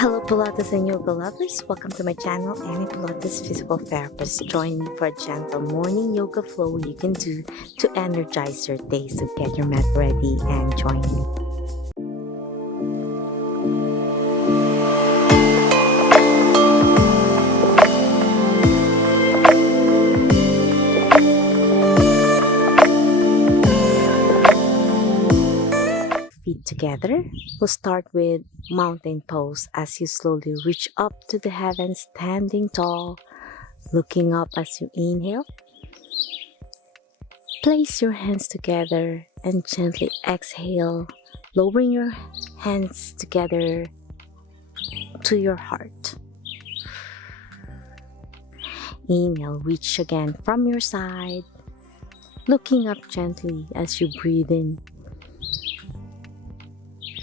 Hello Pilates and Yoga lovers, welcome to my channel. I'm a Pilates physical therapist. Join me for a gentle morning yoga flow you can do to energize your day. So get your mat ready and join me. Feet together. We'll start with mountain pose as you slowly reach up to the heavens, standing tall, looking up as you inhale. Place your hands together and gently exhale, lowering your hands together to your heart. Inhale, reach again from your side, looking up gently as you breathe in.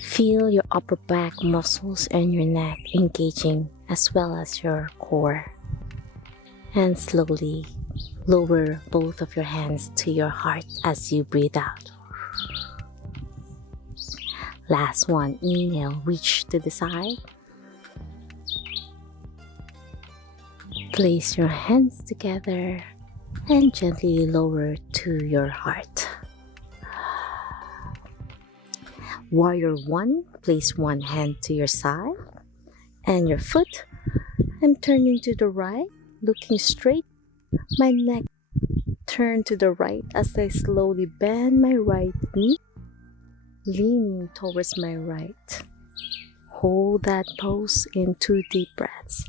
Feel your upper back muscles and your neck engaging as well as your core. And slowly lower both of your hands to your heart as you breathe out. Last one, inhale, reach to the side. Place your hands together and gently lower to your heart. Warrior 1, place one hand to your side and your foot. I'm turning to the right, looking straight. My neck turned to the right as I slowly bend my right knee, leaning towards my right. Hold that pose in 2 deep breaths.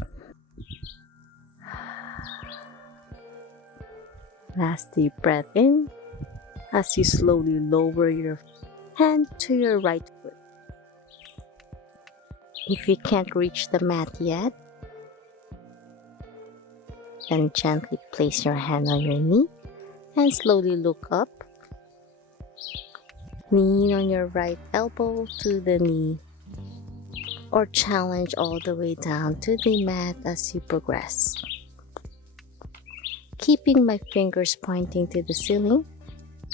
Last deep breath in as you slowly lower your hand to your right foot. If you can't reach the mat yet, then gently place your hand on your knee and slowly look up. Lean on your right elbow to the knee or challenge all the way down to the mat as you progress. Keeping my fingers pointing to the ceiling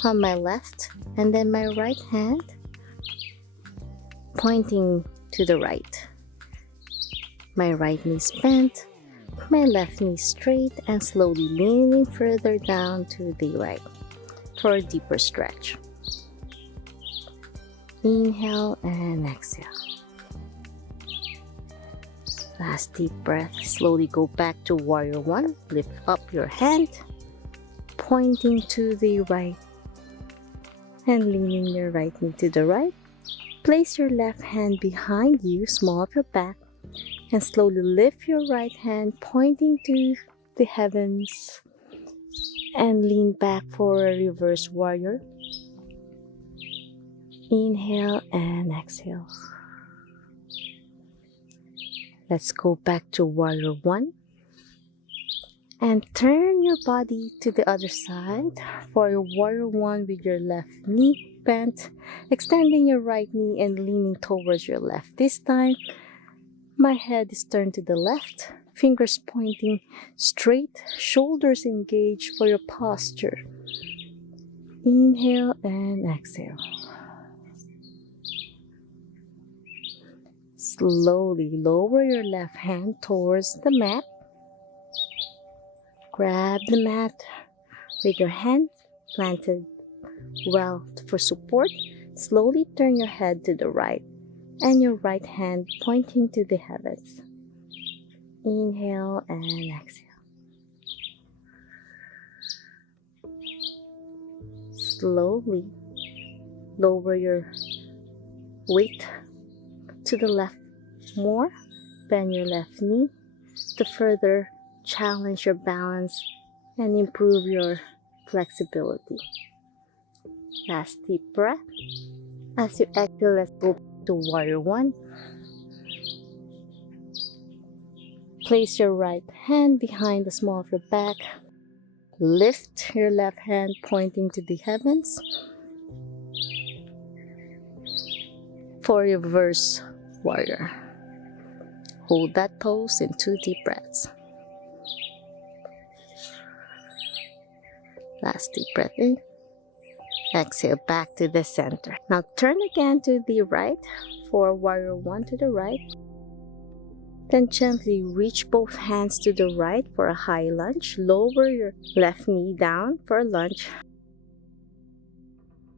on my left and then my right hand pointing to the right. My right knee is bent, my left knee straight, and slowly leaning further down to the right for a deeper stretch. Inhale and exhale. Last deep breath. Slowly go back to Warrior 1. Lift up your hand, pointing to the right and leaning your right knee to the right. Place your left hand behind you, small of your back, and slowly lift your right hand, pointing to the heavens, and lean back for a reverse warrior. Inhale and exhale. Let's go back to Warrior 1 and turn your body to the other side for your Warrior 1 with your left knee bent, extending your right knee and leaning towards your left. This time, my head is turned to the left, fingers pointing straight, shoulders engaged for your posture. Inhale and exhale. Slowly lower your left hand towards the mat. Grab the mat with your hand planted well for support. Slowly turn your head to the right and your right hand pointing to the heavens. Inhale and exhale. Slowly lower your weight to the left more. Bend your left knee to further challenge your balance and improve your flexibility. Last deep breath. As you exhale, let's go to Warrior 1. Place your right hand behind the small of your back. Lift your left hand pointing to the heavens for your reverse warrior. Hold that pose in 2 deep breaths. Last deep breath in. Exhale back to the center. Now turn again to the right for Warrior 1 to the right. Then gently reach both hands to the right for a high lunge. Lower your left knee down for a lunge.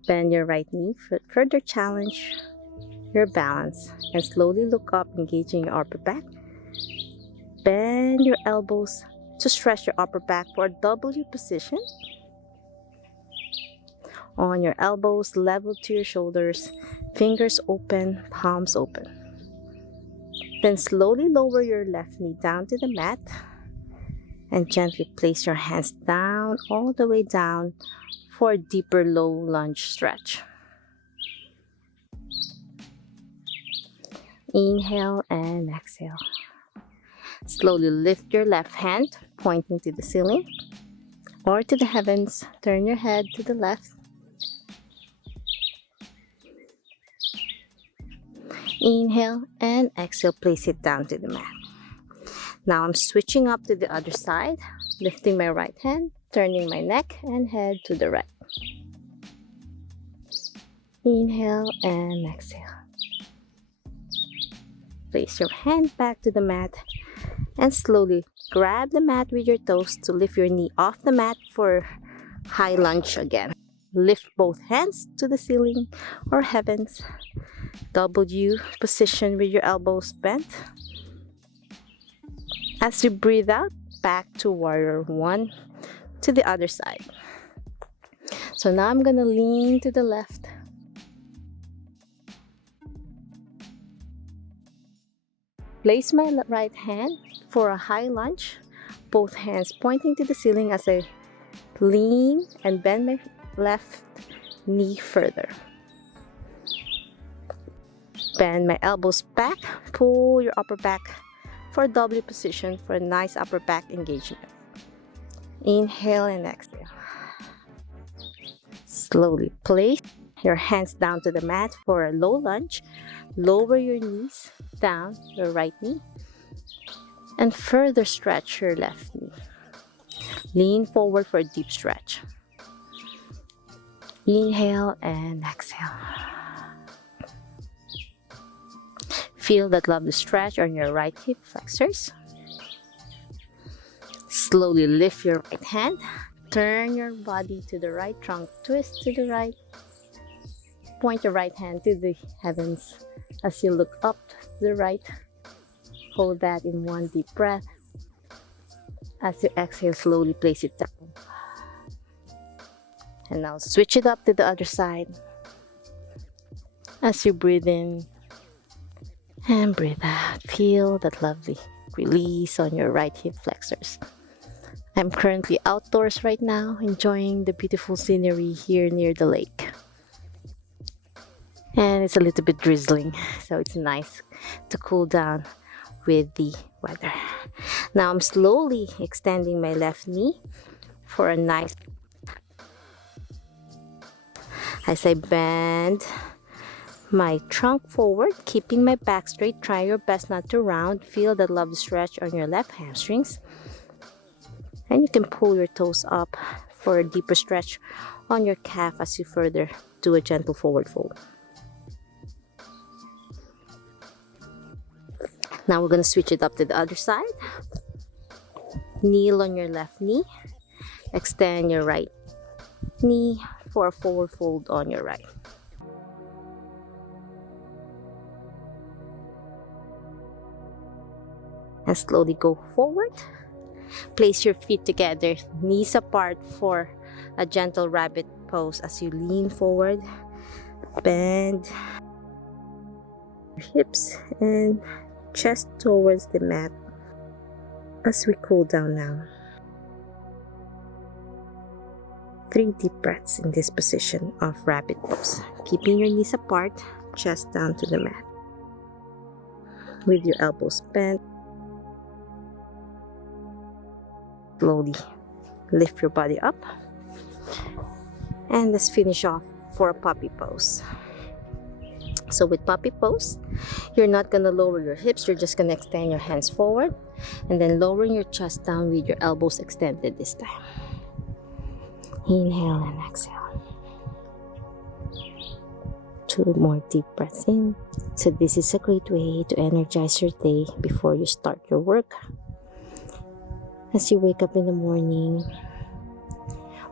Bend your right knee, further challenge your balance, and slowly look up, engaging your upper back. Bend your elbows to stretch your upper back for a W position. On your elbows, level to your shoulders, fingers open, palms open. Then slowly lower your left knee down to the mat and gently place your hands down, all the way down for a deeper low lunge stretch. Inhale and exhale. Slowly lift your left hand, pointing to the ceiling or to the heavens. Turn your head to the left. Inhale and exhale, place it down to the mat. Now I'm switching up to the other side, lifting my right hand, turning my neck and head to the right. Inhale and exhale. Place your hand back to the mat and slowly grab the mat with your toes to lift your knee off the mat for high lunge again. Lift both hands to the ceiling or heavens. W position with your elbows bent. As you breathe out, back to warrior one to the other side. So now I'm gonna lean to the left. Place my right hand for a high lunge, both hands pointing to the ceiling as I lean and bend my left knee further. Bend my elbows back, pull your upper back for a W position for a nice upper back engagement. Inhale and exhale. Slowly place your hands down to the mat for a low lunge. Lower your knees down, your right knee, and further stretch your left knee. Lean forward for a deep stretch. Inhale and exhale. Feel that lovely stretch on your right hip flexors. Slowly lift your right hand. Turn your body to the right, trunk twist to the right. Point your right hand to the heavens as you look up to the right. Hold that in one deep breath. As you exhale, slowly place it down. And now switch it up to the other side. As you breathe in and breathe out, feel that lovely release on your right hip flexors. I'm currently outdoors right now, enjoying the beautiful scenery here near the lake. And it's a little bit drizzling, so it's nice to cool down with the weather. Now I'm slowly extending my left knee for a nice, as I bend my trunk forward, keeping my back straight. Try your best not to round. Feel that lovely stretch on your left hamstrings. And you can pull your toes up for a deeper stretch on your calf as you further do a gentle forward fold. Now we're going to switch it up to the other side. Kneel on your left knee. Extend your right knee for a forward fold on your right. And slowly go forward. Place your feet together, knees apart for a gentle rabbit pose as you lean forward. Bend your hips and chest towards the mat as we cool down now. 3 deep breaths in this position of rabbit pose, keeping your knees apart, chest down to the mat. With your elbows bent, slowly lift your body up. And let's finish off for a puppy pose. So with puppy pose, you're not going to lower your hips, you're just going to extend your hands forward and then lowering your chest down with your elbows extended this time. Inhale and exhale. 2 more deep breaths in. So this is a great way to energize your day before you start your work. As you wake up in the morning,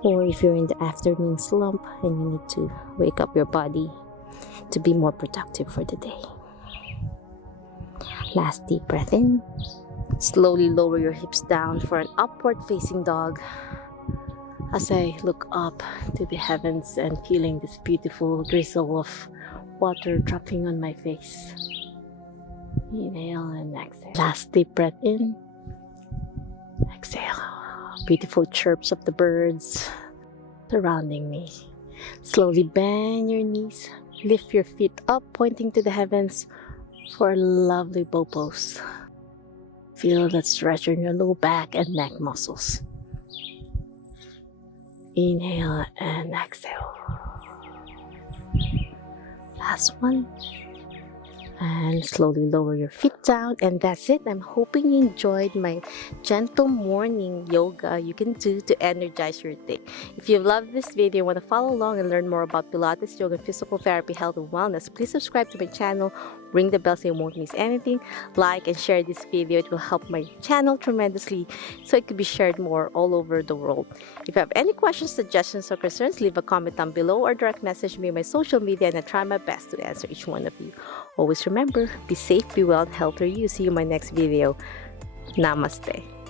or if you're in the afternoon slump and you need to wake up your body to be more productive for the day. Last deep breath in. Slowly lower your hips down for an upward facing dog. As I look up to the heavens and feeling this beautiful drizzle of water dropping on my face. Inhale and exhale. Last deep breath in. Exhale. Beautiful chirps of the birds surrounding me. Slowly bend your knees. Lift your feet up, pointing to the heavens for a lovely bow pose. Feel that stretch in your low back and neck muscles. Inhale and exhale. Last one. And slowly lower your feet down, and that's it. I'm hoping you enjoyed my gentle morning yoga you can do to energize your day. If you love this video and want to follow along and learn more about Pilates, yoga, physical therapy, health, and wellness, please subscribe to my channel, ring the bell so you won't miss anything, like and share this video. It will help my channel tremendously so it could be shared more all over the world. If you have any questions, suggestions, or concerns, leave a comment down below or direct message me on my social media, and I try my best to answer each one of you. Always remember, be safe, be well, and healthy you. See you in my next video. Namaste.